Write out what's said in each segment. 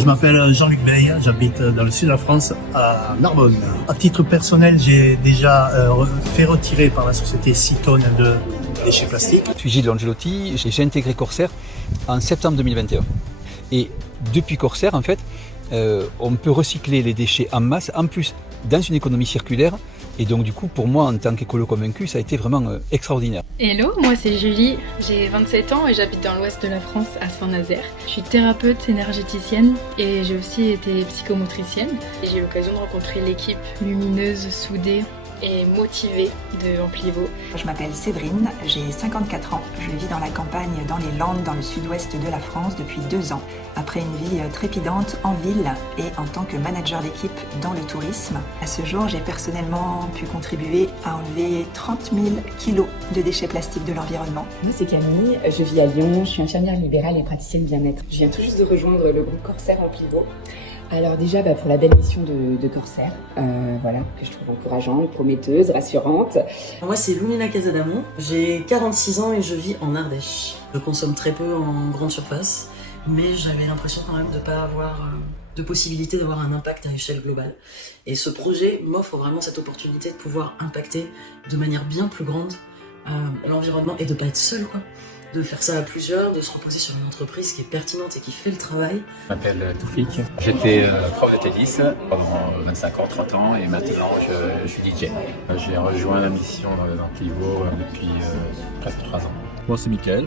Je m'appelle Jean-Luc Beille, j'habite dans le sud de la France, à Narbonne. À titre personnel, j'ai déjà fait retirer par la société 6 tonnes de déchets plastiques. Je suis Gilles Angelotti, j'ai intégré Corsair en septembre 2021. Et depuis Corsair, en fait, on peut recycler les déchets en masse, en plus dans une économie circulaire. Et donc du coup, pour moi, en tant qu'écolo convaincu, ça a été vraiment extraordinaire. Hello, moi c'est Julie, j'ai 27 ans et j'habite dans l'ouest de la France, à Saint-Nazaire. Je suis thérapeute énergéticienne et j'ai aussi été psychomotricienne. Et j'ai eu l'occasion de rencontrer l'équipe lumineuse, soudée et motivée de Amplivo. Je m'appelle Séverine, j'ai 54 ans. Je vis dans la campagne, dans les Landes, dans le sud-ouest de la France depuis 2 ans. Après une vie trépidante en ville et en tant que manager d'équipe dans le tourisme, à ce jour, j'ai personnellement pu contribuer à enlever 30 000 kilos de déchets plastiques de l'environnement. Moi, c'est Camille, je vis à Lyon, je suis infirmière libérale et praticienne bien-être. Je viens tout juste de rejoindre le groupe Corsair Amplivo. Alors déjà, pour la belle mission de Corsair, voilà, que je trouve encourageante, prometteuse, rassurante. Moi, c'est Lumina Casadamon, j'ai 46 ans et je vis en Ardèche. Je consomme très peu en grande surface, mais j'avais l'impression quand même de ne pas avoir de possibilité d'avoir un impact à échelle globale. Et ce projet m'offre vraiment cette opportunité de pouvoir impacter de manière bien plus grande l'environnement et de ne pas être seul, quoi. De faire ça à plusieurs, de se reposer sur une entreprise qui est pertinente et qui fait le travail. Je m'appelle Toufik, j'étais prof de tennis pendant 25 ans, 30 ans et maintenant je suis DJ. J'ai rejoint la mission d'Amplivo depuis presque 3 ans. Moi c'est Mickaël,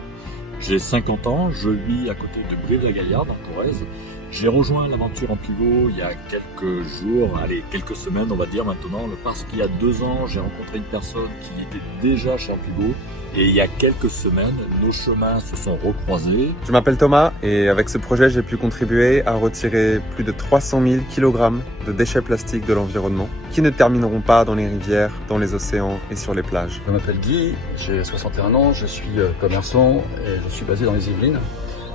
j'ai 50 ans, je vis à côté de Brive-la-Gaillarde en Corrèze. J'ai rejoint l'aventure Amplivo il y a quelques jours, quelques semaines on va dire maintenant, parce qu'il y a 2 ans j'ai rencontré une personne qui était déjà chez Amplivo. Et il y a quelques semaines, nos chemins se sont recroisés. Je m'appelle Thomas et avec ce projet, j'ai pu contribuer à retirer plus de 300 000 kg de déchets plastiques de l'environnement qui ne termineront pas dans les rivières, dans les océans et sur les plages. Je m'appelle Guy, j'ai 61 ans, je suis commerçant et je suis basé dans les Yvelines.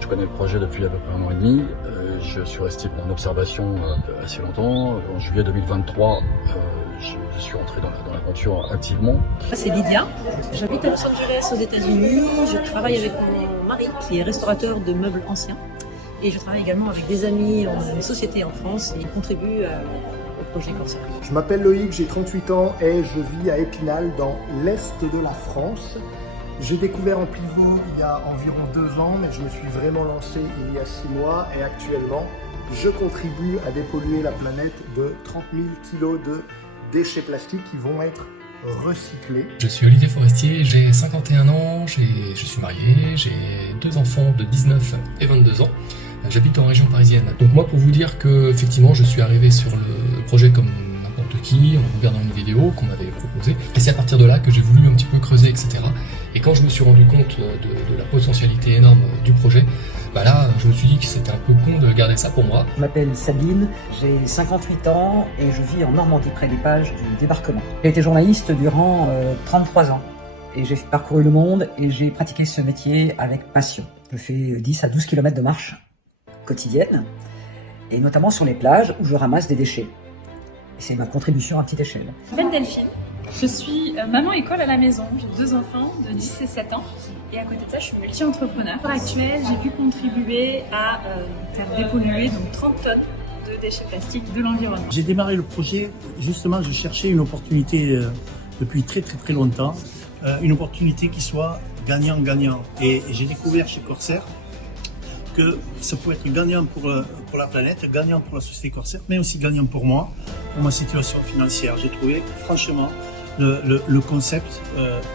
Je connais le projet depuis à peu près 1 an et demi. Je suis resté en observation assez longtemps. En juillet 2023, je suis entré dans l'aventure activement. C'est Lydia, j'habite à Los Angeles aux États-Unis. Je travaille avec mon mari qui est restaurateur de meubles anciens. Et je travaille également avec des amis en une société en France et contribue au projet Corsair. Je m'appelle Loïc, j'ai 38 ans et je vis à Épinal dans l'est de la France. J'ai découvert Amplivo il y a environ 2 ans, mais je me suis vraiment lancé il y a 6 mois et actuellement, je contribue à dépolluer la planète de 30 000 kilos de déchets plastiques qui vont être recyclés. Je suis Olivier Forestier, j'ai 51 ans, je suis marié, j'ai 2 enfants de 19 et 22 ans. J'habite en région parisienne. Donc moi, pour vous dire que effectivement, je suis arrivé sur le projet comme n'importe qui, en regardant une vidéo qu'on m'avait proposée. Et c'est à partir de là que j'ai voulu un petit peu creuser, etc. Et quand je me suis rendu compte de la potentialité énorme du projet, bah là, je me suis dit que c'était un peu con de garder ça pour moi. Je m'appelle Sabine, j'ai 58 ans et je vis en Normandie, près des Pages du débarquement. J'ai été journaliste durant 33 ans et j'ai parcouru le monde et j'ai pratiqué ce métier avec passion. Je fais 10 à 12 km de marche quotidienne et notamment sur les plages où je ramasse des déchets. Et c'est ma contribution à petite échelle. Je m'appelle Delphine. Je suis maman école à la maison, j'ai 2 enfants de 10 et 7 ans et à côté de ça je suis multi-entrepreneur. À l'heure actuelle, j'ai pu contribuer à faire dépolluer donc 30 tonnes de déchets plastiques de l'environnement. J'ai démarré le projet, justement je cherchais une opportunité depuis très longtemps, une opportunité qui soit gagnant-gagnant. Et j'ai découvert chez Corsair que ça pouvait être gagnant pour la planète, gagnant pour la société Corsair, mais aussi gagnant pour moi, pour ma situation financière. J'ai trouvé franchement le concept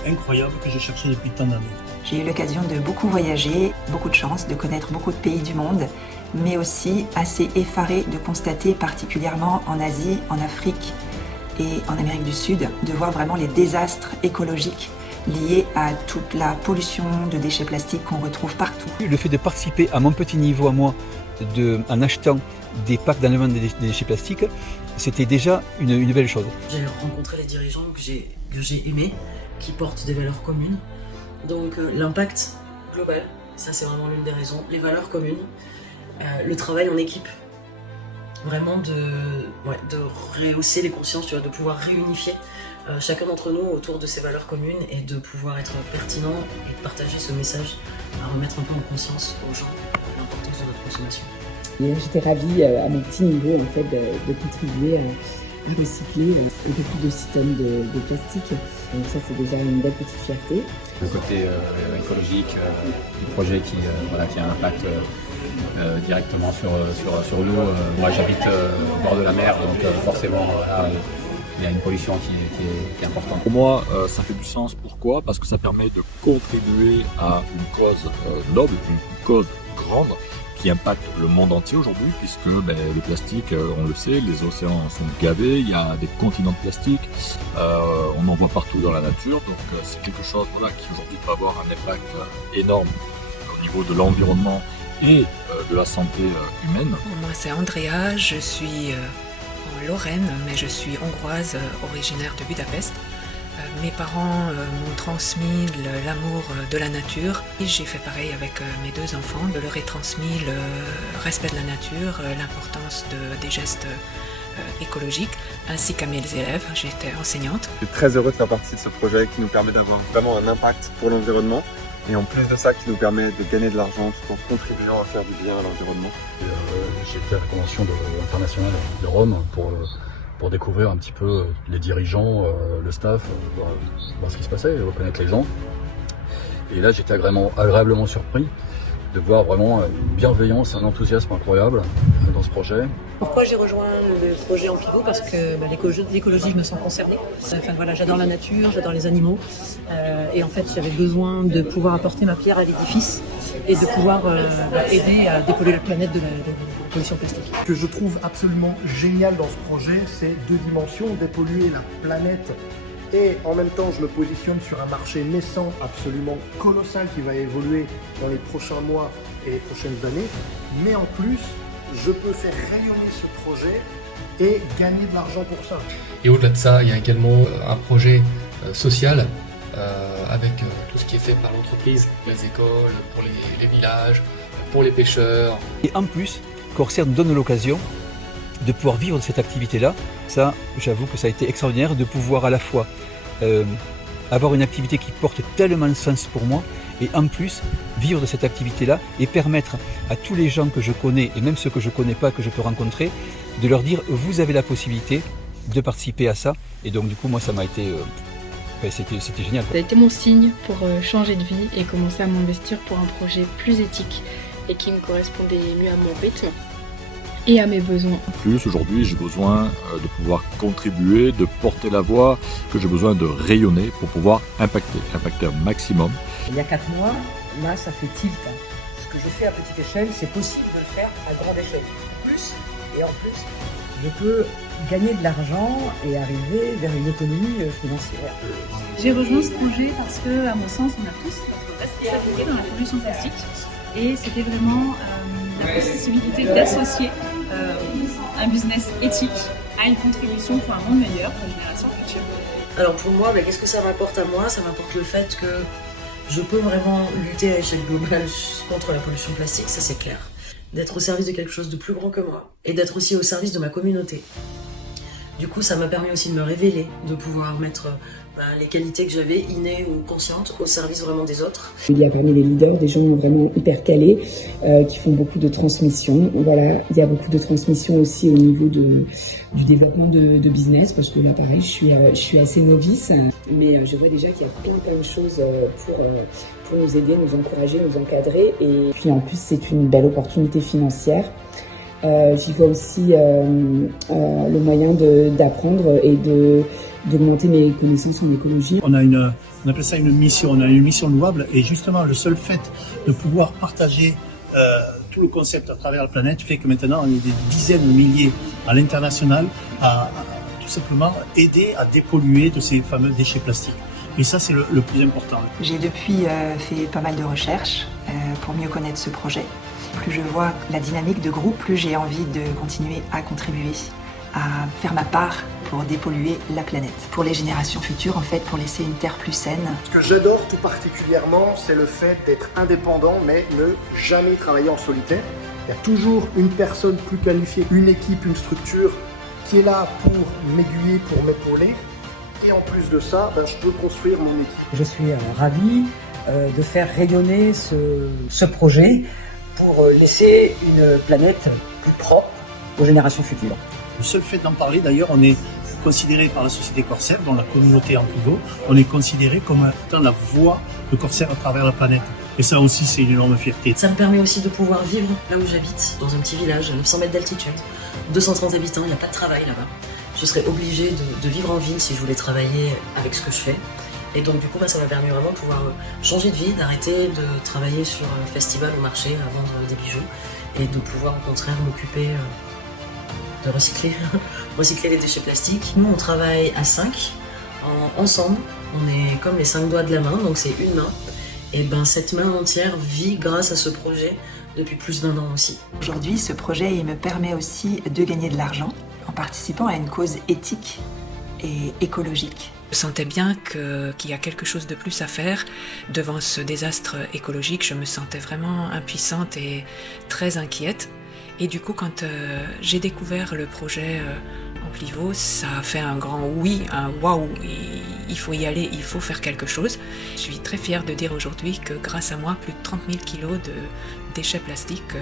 incroyable que je cherchais depuis tant d'années. J'ai eu l'occasion de beaucoup voyager, beaucoup de chance, de connaître beaucoup de pays du monde, mais aussi assez effarée de constater, particulièrement en Asie, en Afrique et en Amérique du Sud, de voir vraiment les désastres écologiques liés à toute la pollution de déchets plastiques qu'on retrouve partout. Le fait de participer à mon petit niveau à moi, en achetant des packs d'enlèvement des déchets plastiques, c'était déjà une belle chose. J'ai rencontré les dirigeants que j'ai aimés, qui portent des valeurs communes. Donc l'impact global, ça c'est vraiment l'une des raisons. Les valeurs communes, le travail en équipe. Vraiment de rehausser les consciences, tu vois, de pouvoir réunifier chacun d'entre nous autour de ces valeurs communes et de pouvoir être pertinent et de partager ce message, à remettre un peu en conscience aux gens l'importance de notre consommation. Et là, j'étais ravie à mon petit niveau en fait de contribuer à recycler un peu plus de 6 tonnes de plastique. Donc ça, c'est déjà une belle petite fierté. Le côté écologique du projet qui a un impact directement sur l'eau. Moi, j'habite au bord de la mer, donc forcément, il y a une pollution qui est importante. Pour moi, ça fait du sens. Pourquoi? Parce que ça permet de contribuer à une cause noble, une cause grande, qui impacte le monde entier aujourd'hui, puisque le plastique, on le sait, les océans sont gavés, il y a des continents de plastique, on en voit partout dans la nature, donc c'est quelque chose qui aujourd'hui peut avoir un impact énorme au niveau de l'environnement et de la santé humaine. Moi c'est Andrea, je suis en Lorraine, mais je suis hongroise, originaire de Budapest. Mes parents m'ont transmis l'amour de la nature et j'ai fait pareil avec mes 2 enfants. Je leur ai transmis le respect de la nature, l'importance des gestes écologiques, ainsi qu'à mes élèves. J'étais enseignante. Je suis très heureux de faire partie de ce projet qui nous permet d'avoir vraiment un impact pour l'environnement et en plus de ça qui nous permet de gagner de l'argent tout en contribuant à faire du bien à l'environnement. J'ai été à la convention internationale de Rome pour découvrir un petit peu les dirigeants, le staff, voir ce qui se passait, reconnaître les gens. Et là, j'étais agréablement surpris de voir vraiment une bienveillance, un enthousiasme incroyable dans ce projet. Pourquoi j'ai rejoint le projet en pivot? Parce que l'écologie, je me sens concernée. Enfin voilà, j'adore la nature, j'adore les animaux. Et en fait, j'avais besoin de pouvoir apporter ma pierre à l'édifice et de pouvoir aider à dépolluer la planète de la pollution plastique. Ce que je trouve absolument génial dans ce projet, c'est 2 dimensions, dépolluer la planète et en même temps je me positionne sur un marché naissant absolument colossal qui va évoluer dans les prochains mois et les prochaines années, mais en plus je peux faire rayonner ce projet et gagner de l'argent pour ça. Et au-delà de ça, il y a également un projet social avec tout ce qui est fait par l'entreprise, les écoles, pour les villages, pour les pêcheurs. Et en plus, Corsair nous donne l'occasion de pouvoir vivre de cette activité-là. Ça, j'avoue que ça a été extraordinaire de pouvoir à la fois avoir une activité qui porte tellement de sens pour moi et en plus vivre de cette activité-là et permettre à tous les gens que je connais et même ceux que je ne connais pas, que je peux rencontrer, de leur dire vous avez la possibilité de participer à ça. Et donc du coup, moi, ça m'a été... c'était génial. Ça a été mon signe pour changer de vie et commencer à m'investir pour un projet plus éthique et qui me correspondait mieux à mon rythme et à mes besoins. En plus, aujourd'hui, j'ai besoin de pouvoir contribuer, de porter la voix, que j'ai besoin de rayonner pour pouvoir impacter un maximum. Il y a 4 mois, là, ça fait tilt. Ce que je fais à petite échelle, c'est possible de le faire à grande échelle. En plus, je peux gagner de l'argent et arriver vers une autonomie financière. J'ai rejoint ce projet parce que, à mon sens, on a tous notre responsabilité dans la pollution plastique et c'était vraiment la possibilité d'associer un business éthique à une contribution pour un monde meilleur pour les générations futures. Alors pour moi, qu'est-ce que ça m'apporte à moi? Ça m'apporte le fait que je peux vraiment lutter à échelle globale contre la pollution plastique, ça c'est clair. D'être au service de quelque chose de plus grand que moi et d'être aussi au service de ma communauté. Du coup, ça m'a permis aussi de me révéler, de pouvoir mettre les qualités que j'avais, innées ou conscientes, au service vraiment des autres. Il y a parmi les leaders des gens vraiment hyper calés qui font beaucoup de transmission. Voilà, il y a beaucoup de transmission aussi au niveau du développement de business parce que là, pareil, je suis assez novice, mais je vois déjà qu'il y a plein de choses pour nous aider, nous encourager, nous encadrer. Et puis en plus, c'est une belle opportunité financière. J'y vois aussi le moyen d'apprendre et d'augmenter mes connaissances en écologie. On appelle ça une mission louable et justement le seul fait de pouvoir partager tout le concept à travers la planète fait que maintenant on est des dizaines de milliers à l'international à tout simplement aider à dépolluer de ces fameux déchets plastiques. Et ça c'est le plus important. J'ai depuis fait pas mal de recherches pour mieux connaître ce projet. Plus je vois la dynamique de groupe, plus j'ai envie de continuer à contribuer, à faire ma part pour dépolluer la planète. Pour les générations futures, en fait, pour laisser une terre plus saine. Ce que j'adore tout particulièrement, c'est le fait d'être indépendant, mais ne jamais travailler en solitaire. Il y a toujours une personne plus qualifiée, une équipe, une structure qui est là pour m'aiguiller, pour m'épauler. Et en plus de ça, je peux construire mon équipe. Je suis ravi de faire rayonner ce projet pour laisser une planète plus propre aux générations futures. Le seul fait d'en parler, d'ailleurs, on est considéré par la société Corsair, dans la communauté en pivot, on est considéré comme étant la voix de Corsair à travers la planète. Et ça aussi, c'est une énorme fierté. Ça me permet aussi de pouvoir vivre là où j'habite, dans un petit village à 900 mètres d'altitude, 230 habitants, il n'y a pas de travail là-bas. Je serais obligée de vivre en ville si je voulais travailler avec ce que je fais. Et donc du coup, ça m'a permis vraiment de pouvoir changer de vie, d'arrêter de travailler sur un festival au marché à vendre des bijoux et de pouvoir au contraire m'occuper de recycler les déchets plastiques. Nous, on travaille à 5, ensemble. On est comme les 5 doigts de la main, donc c'est une main. Et cette main entière vit grâce à ce projet depuis plus d'1 an aussi. Aujourd'hui, ce projet il me permet aussi de gagner de l'argent en participant à une cause éthique et écologique. Je sentais bien qu'il y a quelque chose de plus à faire. Devant ce désastre écologique, je me sentais vraiment impuissante et très inquiète. Et du coup, quand j'ai découvert le projet Amplivo, ça a fait un grand oui, un waouh, il faut y aller, il faut faire quelque chose. Je suis très fière de dire aujourd'hui que grâce à moi, plus de 30 000 kilos de déchets plastiques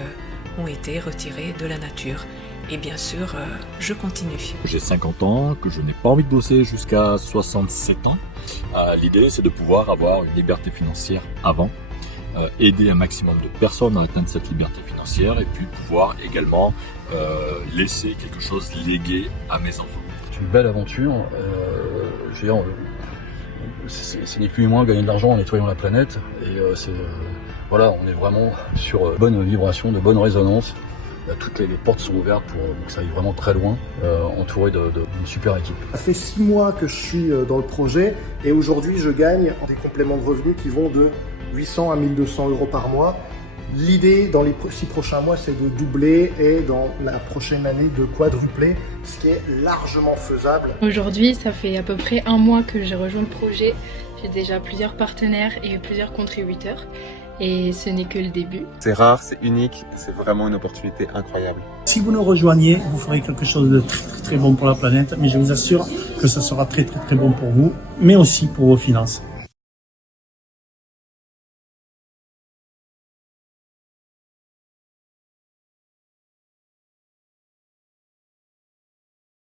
ont été retirés de la nature. Et bien sûr, je continue. J'ai 50 ans, que je n'ai pas envie de bosser jusqu'à 67 ans. L'idée, c'est de pouvoir avoir une liberté financière avant, aider un maximum de personnes à atteindre cette liberté financière et puis pouvoir également laisser quelque chose légué à mes enfants. C'est une belle aventure. Je veux dire, c'est ni plus ni moins gagner de l'argent en nettoyant la planète. Et voilà, on est vraiment sur bonne vibration, de bonne résonance. Toutes les portes sont ouvertes pour que ça aille vraiment très loin, entouré d'une super équipe. Ça fait 6 mois que je suis dans le projet et aujourd'hui je gagne des compléments de revenus qui vont de 800 à 1200 euros par mois. L'idée dans les 6 prochains mois, c'est de doubler et dans la prochaine année de quadrupler, ce qui est largement faisable. Aujourd'hui, ça fait à peu près 1 mois que j'ai rejoint le projet. J'ai déjà plusieurs partenaires et plusieurs contributeurs. Et ce n'est que le début. C'est rare, c'est unique, c'est vraiment une opportunité incroyable. Si vous nous rejoignez, vous ferez quelque chose de très très bon pour la planète, mais je vous assure que ça sera très très très bon pour vous, mais aussi pour vos finances.